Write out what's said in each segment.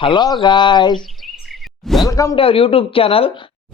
Hello guys, welcome to our YouTube channel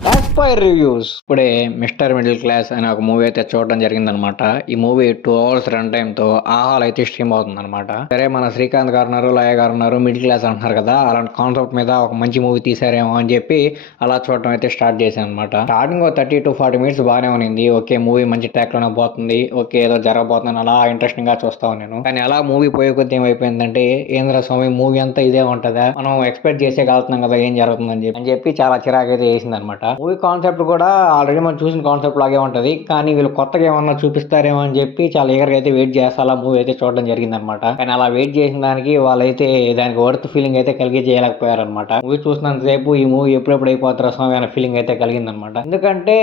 aspire reviews. ఇప్పుడే mister middle class అనే ఒక movie అయితే చూడడం జరిగిందనమాట. ఈ మూవీ 2 hours రన్ టైమ్ తో ఆహాల్ అయితే స్ట్రీమ్ అవుతుంది అనమాట. సరే, మన శ్రీకాంత్ గారు ఉన్నారు, లయ గారు ఉన్నారు, మిడిల్ క్లాస్ అంటున్నారు కదా, అలాంటి కాన్సెప్ట్ మీద ఒక మంచి మూవీ తీసారేమో అని చెప్పి అలా చూడటం అయితే స్టార్ట్ చేశాను అనమాట. స్టార్టింగ్ 30 to 40 minutes బాగానే ఉంది. ఓకే, మూవీ మంచి ట్రాక్ లోనే పోతుంది, ఓకే ఏదో జరగబోతుందని అలా ఇంట్రెస్టింగ్ గా చూస్తాను నేను. కానీ అలా మూవీ పోయే కొద్ది ఏమైపోయిందంటే, ఏంద్ర స్వామి మూవీ అంతా ఇదే ఉంటదా, మనం ఎక్స్పెక్ట్ చేసే వెళ్తున్నాం కదా ఏం జరుగుతుందని చెప్పి చాలా చిరాకు అయితే వేసింది అనమాట. మూవీ కాన్సెప్ట్ కూడా ఆల్రెడీ మనం చూసిన కాన్సెప్ట్ లాగే ఉంటది, కానీ వీళ్ళు కొత్తగా ఏమన్నా చూపిస్తారేమో అని చెప్పి చాలా ఈగర్గా అయితే వెయిట్ చేస్తా అలా మూవీ అయితే చూడడం జరిగింది అనమాట. కానీ అలా వెయిట్ చేసిన దానికి వాళ్ళైతే దానికి వర్త్ ఫీలింగ్ అయితే కలిగి చేయలేకపోయారనమాట. మూవీ చూసినంత సేపు ఈ మూవీ ఎప్పుడెప్పుడు అయిపోతారో స్వామి అనే ఫీలింగ్ అయితే కలిగింది అనమాట. ఎందుకంటే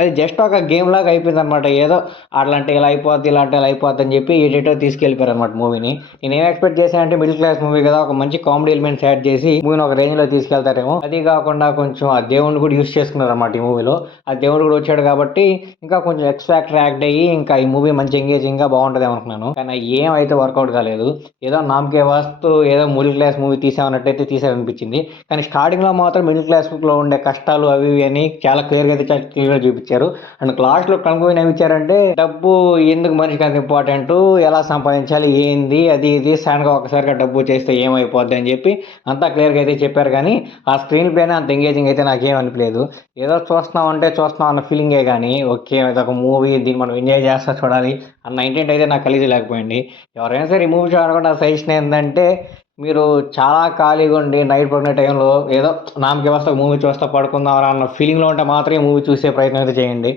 అది జస్ట్ ఒక గేమ్ లాగా అయిపోయింది అనమాట. ఏదో అట్లాంటి ఇలా అయిపోద్ది, ఇలాంటి ఇలా అయిపోద్ది అని చెప్పి ఎడిటో తీసుకెళ్లిపోయారు అనమాట మూవీని. నేను ఏం ఎక్స్పెక్ట్ చేశానంటే, మిడిల్ క్లాస్ మూవీ కదా, ఒక మంచి కామెడీ ఎలిమెంట్స్ యాడ్ చేసి మూవీని ఒక రేంజ్ లో తీసుకెళ్తారేమో. అది కాకుండా కొంచెం ఆ దేవుడిని కూడా యూస్ చేసుకున్నారు అనమాట ఈ మూవీలో. ఆ దేవుడు కూడా వచ్చాడు కాబట్టి ఇంకా కొంచెం ఎక్స్ ఫ్యాక్టర్ యాక్ట్ అయ్యి ఇంకా ఈ మూవీ మంచి ఎంగేజింగ్ గా బాగుంటది అనుకున్నాను. కానీ ఏమైతే వర్కౌట్ కాలేదు. ఏదో నామకే వాస్తు ఏదో మిడిల్ క్లాస్ మూవీ తీసామన్నట్టయితే తీసారనిపించింది. కానీ స్టార్టింగ్ లో మాత్రం మిడిల్ క్లాస్ లో ఉండే కష్టాలు అవి ఇవి అని చాలా క్లియర్ గా అయితే చాలా క్లియర్ గా చూపించారు. అండ్ లాస్ట్ లో కనుక్కొని ఏమి ఇచ్చారంటే, డబ్బు ఎందుకు మనిషికి అంత ఇంపార్టెంట్, ఎలా సంపాదించాలి, ఏంది అది ఇది సడన్ గా ఒకసారిగా డబ్బు చేస్తే ఏమైపోద్ది అని చెప్పి అంతా క్లియర్ గా అయితే చెప్పారు. కానీ ఆ స్క్రీన్ ప్లేనే అంత ఎంగేజింగ్ అయితే నాకేం అనిపించలేదు. ఏదో చూస్తున్నాం అంటే చూస్తున్నాం అన్న ఫీలింగే కానీ, ఓకే ఇదొక మూవీ, దీన్ని మనం ఎంజాయ్ చేస్తా చూడాలి అన్న ఇంటెంట్ అయితే నాకు కలిగి లేకపోయింది. ఎవరైనా సరే ఈ మూవీ చూడాలనుకుంటే సజెషన్ ఏంటంటే, మీరు చాలా ఖాళీగా ఉండి నైట్ పడుకునే టైంలో ఏదో నామకి వస్తే మూవీ చూస్తా పడుకుందాం అన్న ఫీలింగ్లో ఉంటే మాత్రమే మూవీ చూసే ప్రయత్నం అయితే చేయండి.